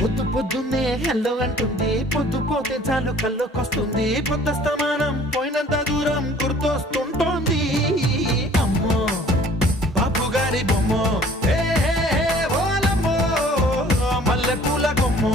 పొద్దు పొద్దున్నే హెల్లో అంటుంది, పొద్దు పోతే చాలు కళ్ళొకొస్తుంది, పొద్దస్తమానం పోయినంత దూరం గుర్తొస్తుంటోంది. అమ్మో బాపు గారి బొమ్మో, ఓలమ్మో మల్లె పూల కొమ్మో.